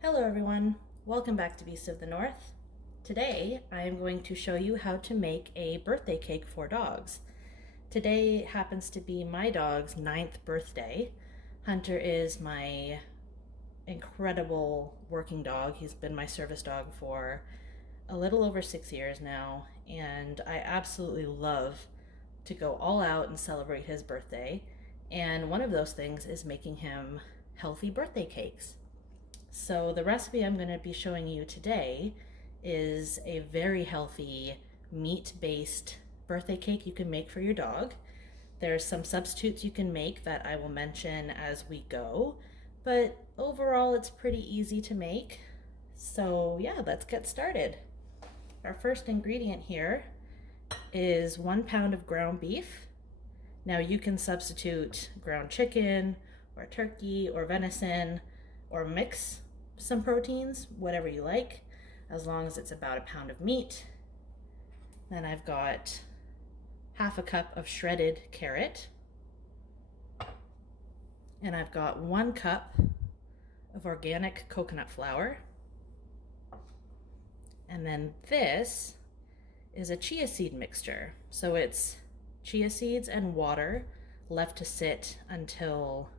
Hello everyone, welcome back to Beasts of the North. Today I am going to show you how to make a birthday cake for dogs. Today happens to be my dog's 9th birthday. Hunter is my incredible working dog. He's been my service dog for a little over 6 years now, and I absolutely love to go all out and celebrate his birthday. And one of those things is making him healthy birthday cakes. So the recipe I'm going to be showing you today is a very healthy meat-based birthday cake you can make for your dog. There's some substitutes you can make that I will mention as we go, but overall it's pretty easy to make. So yeah, let's get started. Our first ingredient here is 1 pound of ground beef. Now you can substitute ground chicken or turkey or venison or mix some proteins, whatever you like, as long as it's about 1 pound of meat. Then I've got half a cup of shredded carrot, and I've got 1 cup of organic coconut flour. And then this is a chia seed mixture. So it's chia seeds and water left to sit until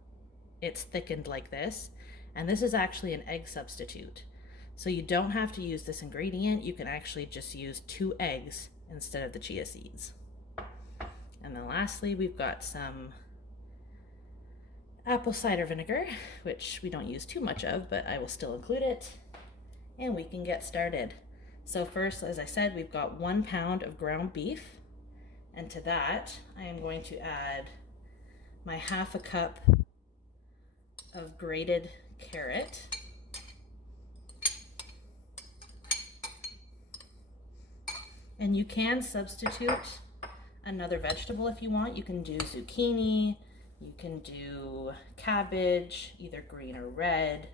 it's thickened like this. And this is actually an egg substitute. So you don't have to use this ingredient. You can actually just use 2 eggs instead of the chia seeds. And then lastly, we've got some apple cider vinegar, which we don't use too much of, but I will still include it. And we can get started. So first, as I said, we've got 1 pound of ground beef. And to that, I am going to add my half a cup of grated carrot. And you can substitute another vegetable if you want. You can do zucchini, you can do cabbage, either green or red.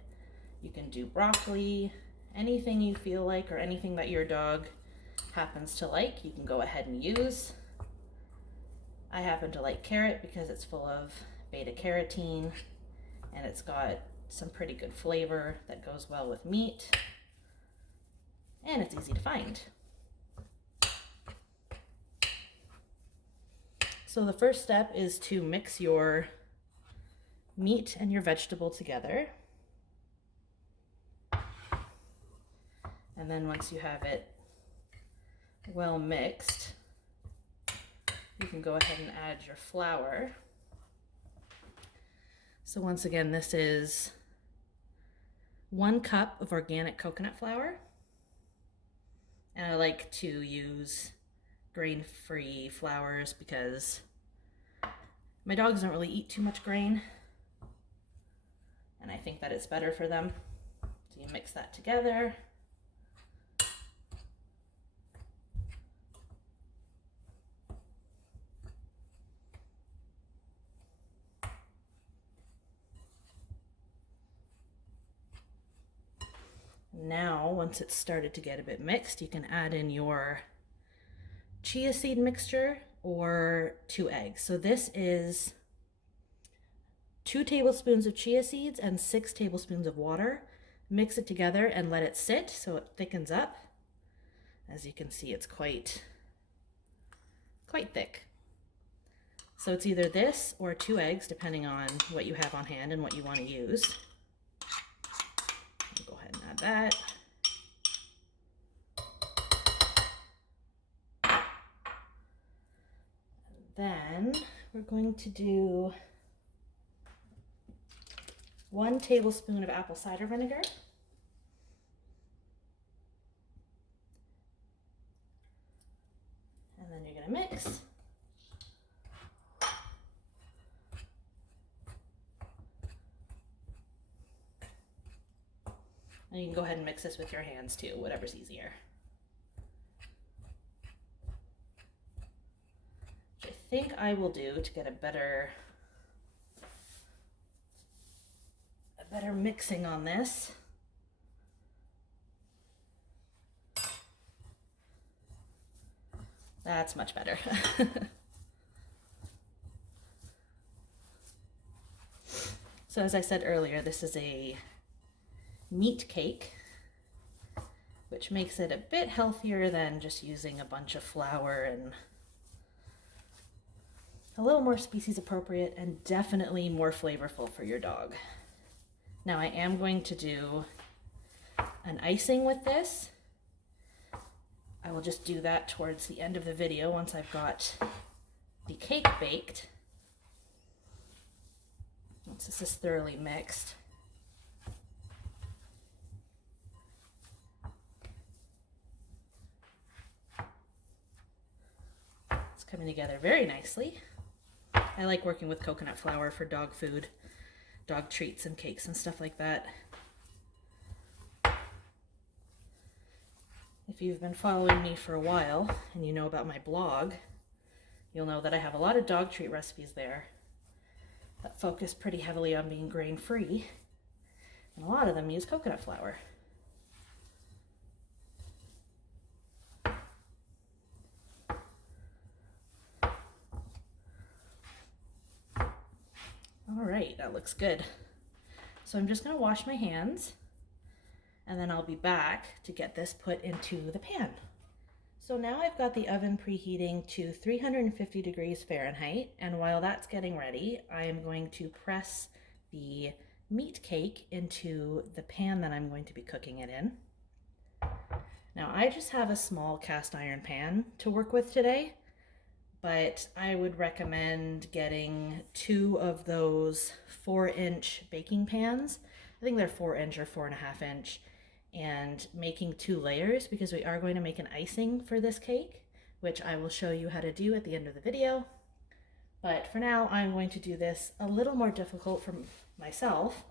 You can do broccoli, anything you feel like or anything that your dog happens to like, you can go ahead and use. I happen to like carrot because it's full of beta carotene and it's got some pretty good flavor that goes well with meat, and it's easy to find. So the first step is to mix your meat and your vegetable together. And then once you have it well mixed, you can go ahead and add your flour. So once again, this is 1 cup of organic coconut flour. And I like to use grain-free flours because my dogs don't really eat too much grain, and I think that it's better for them. So you mix that together. Now, once it's started to get a bit mixed, you can add in your chia seed mixture or 2 eggs. So this is 2 tablespoons of chia seeds and 6 tablespoons of water. Mix it together and let it sit so it thickens up. As you can see, it's quite thick. So it's either this or 2 eggs, depending on what you have on hand and what you want to use. Go ahead and add that. And then we're going to do 1 tablespoon of apple cider vinegar. And then you're going to mix. And you can go ahead and mix this with your hands too, whatever's easier. Which I think I will do to get a better mixing on this. That's much better. So as I said earlier, this is a meat cake, which makes it a bit healthier than just using a bunch of flour, and a little more species appropriate and definitely more flavorful for your dog. Now I am going to do an icing with this. I will just do that towards the end of the video once I've got the cake baked. Once this is thoroughly mixed. It's coming together very nicely. I like working with coconut flour for dog food, dog treats and cakes and stuff like that. If you've been following me for a while and you know about my blog, you'll know that I have a lot of dog treat recipes there that focus pretty heavily on being grain-free, and a lot of them use coconut flour. All right, that looks good. So I'm just going to wash my hands, and then I'll be back to get this put into the pan. So now I've got the oven preheating to 350 degrees Fahrenheit, and while that's getting ready, I am going to press the meat cake into the pan that I'm going to be cooking it in. Now I just have a small cast iron pan to work with today, but I would recommend getting 2 of those 4-inch baking pans. I think they're 4-inch or 4.5-inch, and making 2 layers because we are going to make an icing for this cake, which I will show you how to do at the end of the video. But for now, I'm going to do this a little more difficult for myself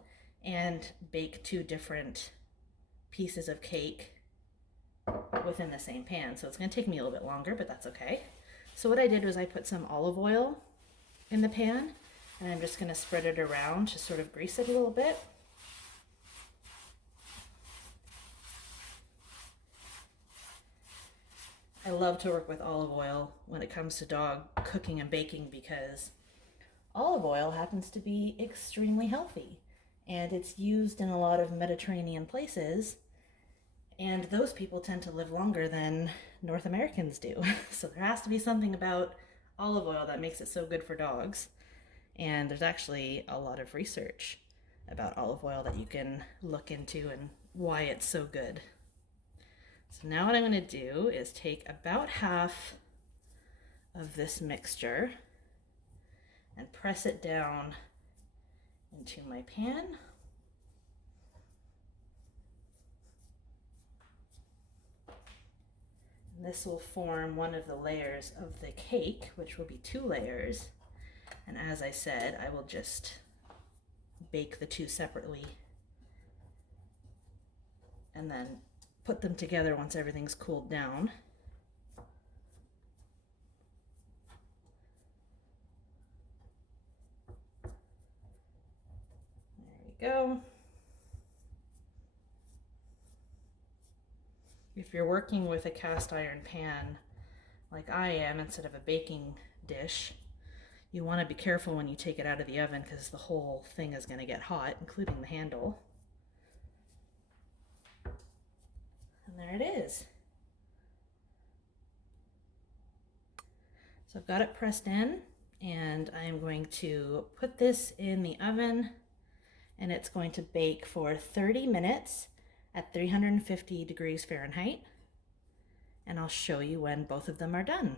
and bake 2 different pieces of cake within the same pan. So it's going to take me a little bit longer, but that's okay. So what I did was I put some olive oil in the pan, and I'm just going to spread it around to sort of grease it a little bit. I love to work with olive oil when it comes to dog cooking and baking because olive oil happens to be extremely healthy, and it's used in a lot of Mediterranean places, and those people tend to live longer than North Americans do. So there has to be something about olive oil that makes it so good for dogs, and there's actually a lot of research about olive oil that you can look into and why it's so good. So now what I'm going to do is take about half of this mixture and press it down into my pan. And this will form one of the layers of the cake, which will be 2 layers. And as I said, I will just bake the 2 separately and then put them together once everything's cooled down. There we go. If you're working with a cast iron pan like I am instead of a baking dish, you want to be careful when you take it out of the oven because the whole thing is going to get hot, including the handle. And there it is. So I've got it pressed in, and I am going to put this in the oven, and it's going to bake for 30 minutes at 350 degrees Fahrenheit. And I'll show you when both of them are done.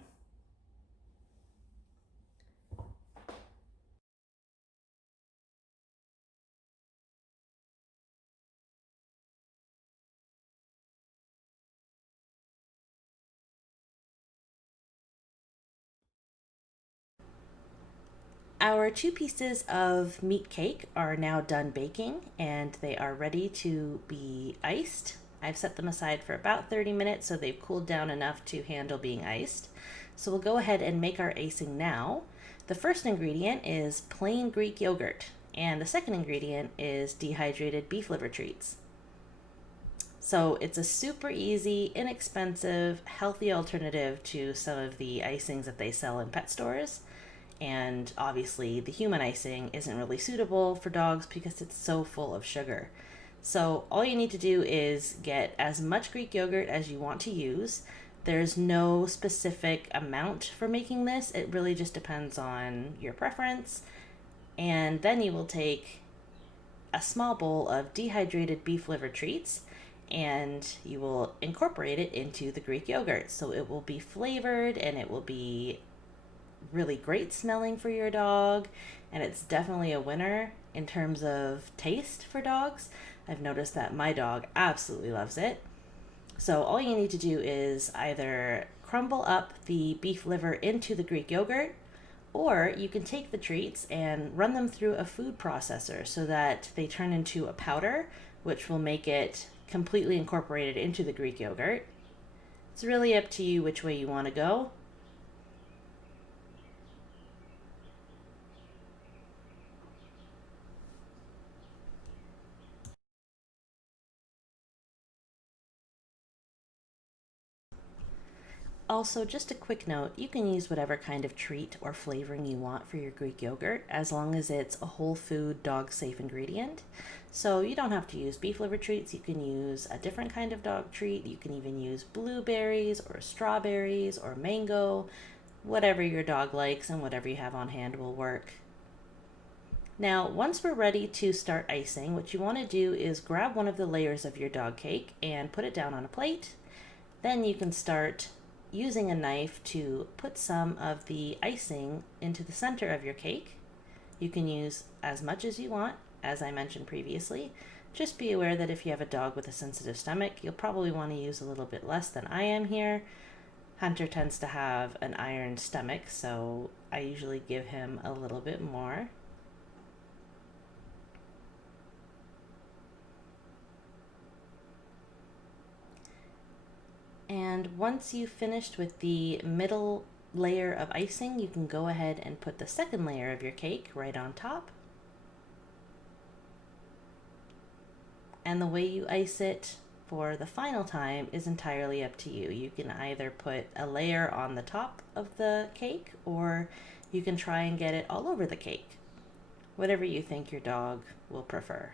Our 2 pieces of meat cake are now done baking, and they are ready to be iced. I've set them aside for about 30 minutes so they've cooled down enough to handle being iced. So we'll go ahead and make our icing now. The first ingredient is plain Greek yogurt, and the second ingredient is dehydrated beef liver treats. So it's a super easy, inexpensive, healthy alternative to some of the icings that they sell in pet stores. And obviously the human icing isn't really suitable for dogs because it's so full of sugar. So all you need to do is get as much Greek yogurt as you want to use. There's no specific amount for making this. It really just depends on your preference. And then you will take a small bowl of dehydrated beef liver treats and you will incorporate it into the Greek yogurt. So it will be flavored and it will be really great smelling for your dog. And it's definitely a winner in terms of taste for dogs. I've noticed that my dog absolutely loves it. So all you need to do is either crumble up the beef liver into the Greek yogurt, or you can take the treats and run them through a food processor so that they turn into a powder, which will make it completely incorporated into the Greek yogurt. It's really up to you which way you want to go. Also, just a quick note, you can use whatever kind of treat or flavoring you want for your Greek yogurt as long as it's a whole food, dog safe ingredient. So you don't have to use beef liver treats, you can use a different kind of dog treat. You can even use blueberries or strawberries or mango. Whatever your dog likes and whatever you have on hand will work. Now, once we're ready to start icing, what you want to do is grab one of the layers of your dog cake and put it down on a plate. Then you can start using a knife to put some of the icing into the center of your cake. You can use as much as you want, as I mentioned previously. Just be aware that if you have a dog with a sensitive stomach, you'll probably want to use a little bit less than I am here. Hunter tends to have an iron stomach, so I usually give him a little bit more. And once you've finished with the middle layer of icing, you can go ahead and put the second layer of your cake right on top. And the way you ice it for the final time is entirely up to you. You can either put a layer on the top of the cake, or you can try and get it all over the cake. Whatever you think your dog will prefer.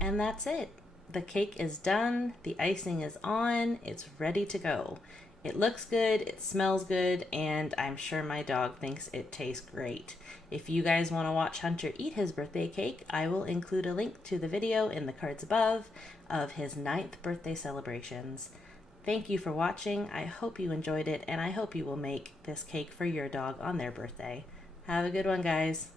And that's it. The cake is done, the icing is on, it's ready to go. It looks good, it smells good, and I'm sure my dog thinks it tastes great. If you guys want to watch Hunter eat his birthday cake, I will include a link to the video in the cards above of his 9th birthday celebrations. Thank you for watching. I hope you enjoyed it, and I hope you will make this cake for your dog on their birthday. Have a good one, guys.